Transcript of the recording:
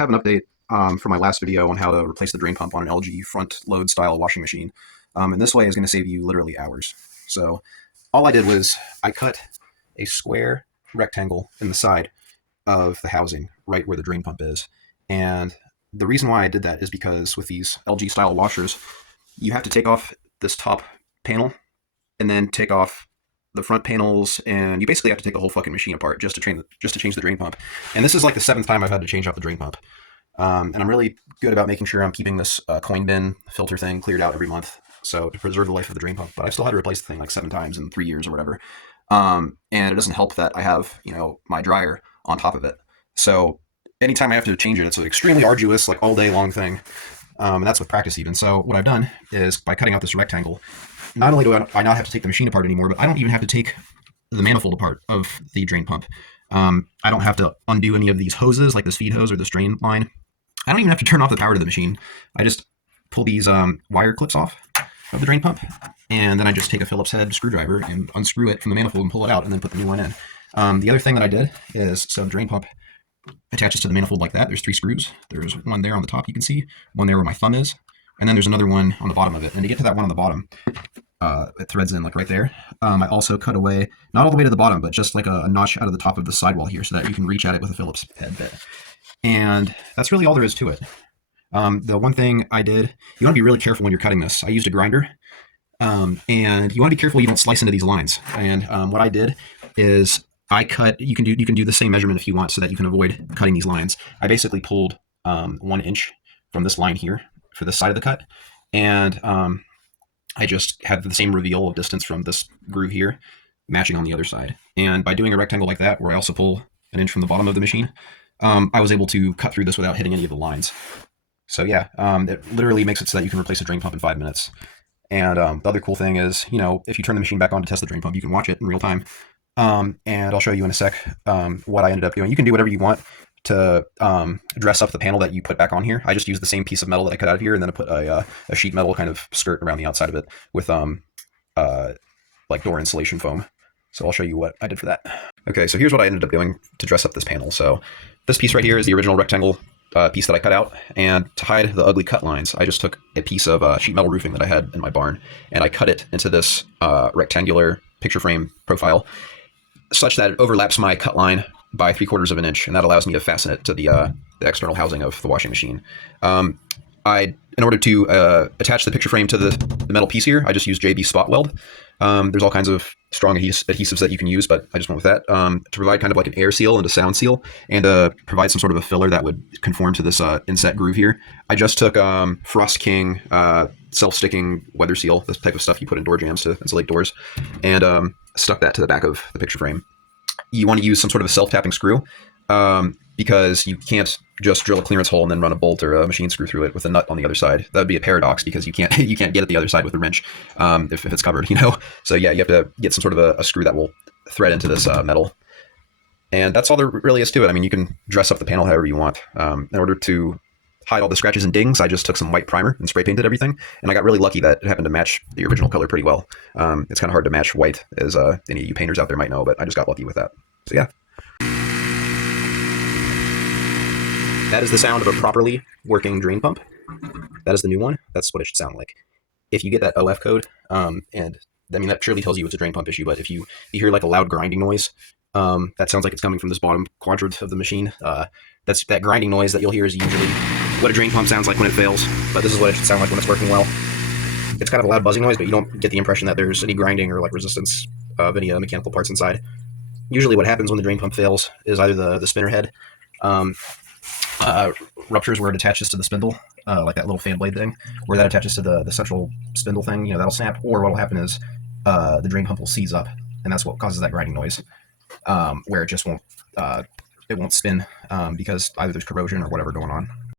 I have an update from my last video on how to replace the drain pump on an LG front load style washing machine. And this way is going to save you literally hours. So all I did was I cut a square rectangle in the side of the housing right where the drain pump is. And the reason why I did that is because with these LG style washers, you have to take off this top panel and then take off the front panels, and you basically have to take the whole fucking machine apart just to change the drain pump. And this is like the seventh time I've had to change out the drain pump. And I'm really good about making sure I'm keeping this coin bin filter thing cleared out every month, so to preserve the life of the drain pump. But I've still had to replace the thing like 7 times in 3 years or whatever. And it doesn't help that I have, my dryer on top of it. So anytime I have to change it, it's an extremely arduous, like all day long thing. And that's with practice even. So what I've done is by cutting out this rectangle, not only do I not have to take the machine apart anymore, but I don't even have to take the manifold apart of the drain pump. I don't have to undo any of these hoses, like this feed hose or this drain line. I don't even have to turn off the power to the machine. I just pull these wire clips off of the drain pump, and then I just take a Phillips head screwdriver and unscrew it from the manifold and pull it out, and then put the new one in. The other thing that I did is, so the drain pump attaches to the manifold like that. There's 3 screws. There's one there on the top you can see, one there where my thumb is, and then there's another one on the bottom of it. And to get to that one on the bottom, it threads in like right there. I also cut away, not all the way to the bottom, but just like a notch out of the top of the sidewall here so that you can reach at it with a Phillips head bit. And that's really all there is to it. The one thing I did, you want to be really careful when you're cutting this. I used a grinder, and you want to be careful you don't slice into these lines. And what I did is I cut, you can do the same measurement if you want so that you can avoid cutting these lines. I basically pulled 1 inch from this line here for this side of the cut, and I just had the same reveal of distance from this groove here matching on the other side. And by doing a rectangle like that, where I also pull 1 inch from the bottom of the machine, I was able to cut through this without hitting any of the lines. So yeah, it literally makes it so that you can replace a drain pump in 5 minutes. And the other cool thing is, if you turn the machine back on to test the drain pump, you can watch it in real time. And I'll show you in a sec what I ended up doing. You can do whatever you want to dress up the panel that you put back on here. I just used the same piece of metal that I cut out of here, and then I put a sheet metal kind of skirt around the outside of it with like door insulation foam. So I'll show you what I did for that. Okay, so here's what I ended up doing to dress up this panel. So this piece right here is the original rectangle piece that I cut out, and to hide the ugly cut lines, I just took a piece of sheet metal roofing that I had in my barn, and I cut it into this rectangular picture frame profile such that it overlaps my cut line by 3/4 of an inch, and that allows me to fasten it to the external housing of the washing machine. In order to attach the picture frame to the metal piece here, I just use JB spot weld. There's all kinds of strong adhesives that you can use, but I just went with that to provide kind of like an air seal and a sound seal, and provide some sort of a filler that would conform to this inset groove here. I just took Frost King self-sticking weather seal, this type of stuff you put in door jambs to insulate doors, and stuck that to the back of the picture frame. You want to use some sort of a self-tapping screw, because you can't just drill a clearance hole and then run a bolt or a machine screw through it with a nut on the other side. That would be a paradox because you can't get at the other side with a wrench if it's covered, So yeah, you have to get some sort of a screw that will thread into this metal. And that's all there really is to it. I mean, you can dress up the panel however you want. In order to hide all the scratches and dings, I just took some white primer and spray painted everything. And I got really lucky that it happened to match the original color pretty well. It's kind of hard to match white, as any of you painters out there might know, but I just got lucky with that. So yeah. That is the sound of a properly working drain pump. That is the new one. That's what it should sound like. If you get that OF code, and I mean, that surely tells you it's a drain pump issue, but if you hear like a loud grinding noise, that sounds like it's coming from this bottom quadrant of the machine. That's that grinding noise that you'll hear is usually what a drain pump sounds like when it fails, but this is what it should sound like when it's working well. It's kind of a loud buzzing noise, but you don't get the impression that there's any grinding or like resistance of any mechanical parts inside. Usually what happens when the drain pump fails is either the spinner head ruptures where it attaches to the spindle, like that little fan blade thing, where that attaches to the central spindle thing, that'll snap, or what'll happen is the drain pump will seize up, and that's what causes that grinding noise, where it just won't spin because either there's corrosion or whatever going on.